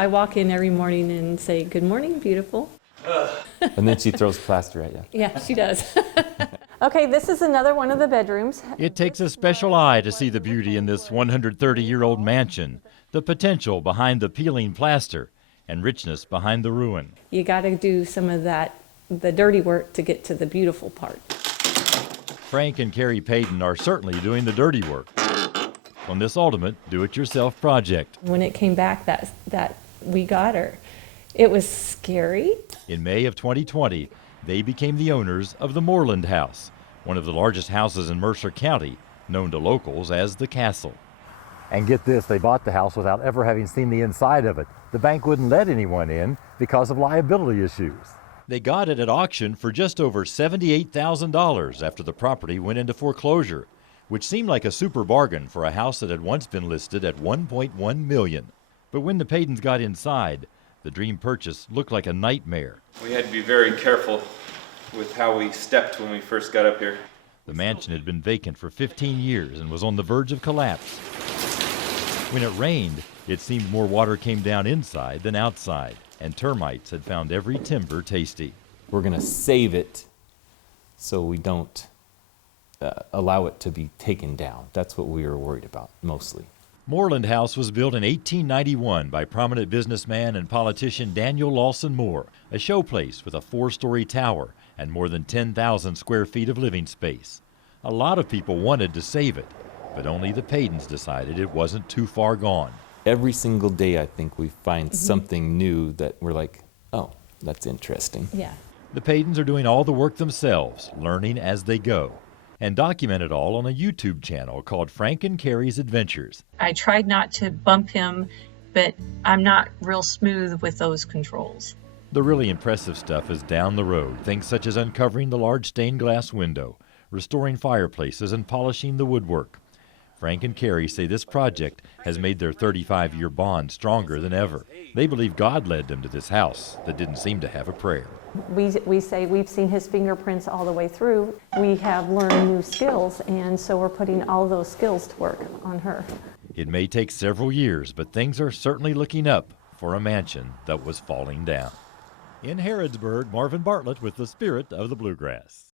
I walk in every morning and say, "Good morning, beautiful." And then she throws plaster at you. Yeah, she does. Okay, this is another one of the bedrooms. It takes a special eye to see the beauty in this 130-year-old mansion, the potential behind the peeling plaster, and richness behind the ruin. You got to do some of that, the dirty work to get to the beautiful part. Frank and Carrie Payton are certainly doing the dirty work on this ultimate do-it-yourself project. When it came back that we got her, it was scary. In May of 2020, they became the owners of the Mooreland House, one of the largest houses in Mercer County, known to locals as the Castle. And get this, they bought the house without ever having seen the inside of it. The bank wouldn't let anyone in because of liability issues. They got it at auction for just over $78,000 after the property went into foreclosure, which seemed like a super bargain for a house that had once been listed at $1.1 million. But when the Paytons got inside, the dream purchase looked like a nightmare. We had to be very careful with how we stepped when we first got up here. The mansion had been vacant for 15 years and was on the verge of collapse. When it rained, it seemed more water came down inside than outside, and termites had found every timber tasty. We're going to save it so we don't allow it to be taken down. That's what we were worried about, mostly. Mooreland House was built in 1891 by prominent businessman and politician Daniel Lawson Moore, a showplace with a 4-story tower and more than 10,000 square feet of living space. A lot of people wanted to save it, but only the Paytons decided it wasn't too far gone. Every single day, I think we find something new that we're like, oh, that's interesting. Yeah. The Paytons are doing all the work themselves, learning as they go, and document it all on a YouTube channel called Frank and Carrie's Adventures. I tried not to bump him, but I'm not real smooth with those controls. The really impressive stuff is down the road, things such as uncovering the large stained glass window, restoring fireplaces, and polishing the woodwork. Frank and Carrie say this project has made their 35-year bond stronger than ever. They believe God led them to this house that didn't seem to have a prayer. We say we've seen his fingerprints all the way through. We have learned new skills, and so we're putting all those skills to work on her. It may take several years, but things are certainly looking up for a mansion that was falling down. In Harrodsburg, Marvin Bartlett with the Spirit of the Bluegrass.